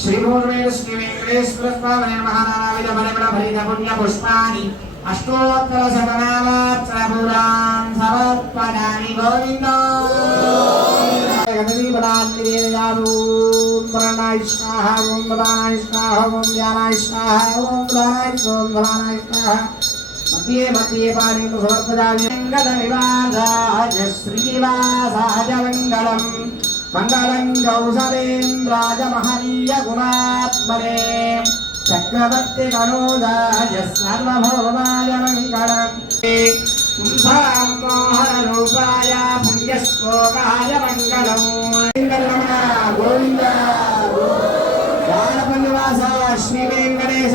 శ్రీ పూర్వేణ శ్రీ వెంకటేశ్వర స్వామి మహానావిధ బలబల భరిత పుణ్య పుష్పాన్ని. అష్టోత్తర శతనామా సమర్పణామి గోవింద. గణపతి పదాన్ని వేదాలు ప్రణాయ స్వాహ ఓం ప్రధానాయ స్వాహ ఓం ధ్యానాయ స్వాహ ఓం ప్రధానాయ ఓం ప్రధానాయ స్వాహ. మధ్యే మధ్యే పాణి సమర్పజామి వెంకట నివాసాయ శ్రీనివాసాయ మంగళం. మంగళం కౌసలేంద్రాయ మహనీయ గుణాత్మనే శ్లోకాయ మంగళం గోవింద. గోవింద నివాస శ్రీ వెంకటేశ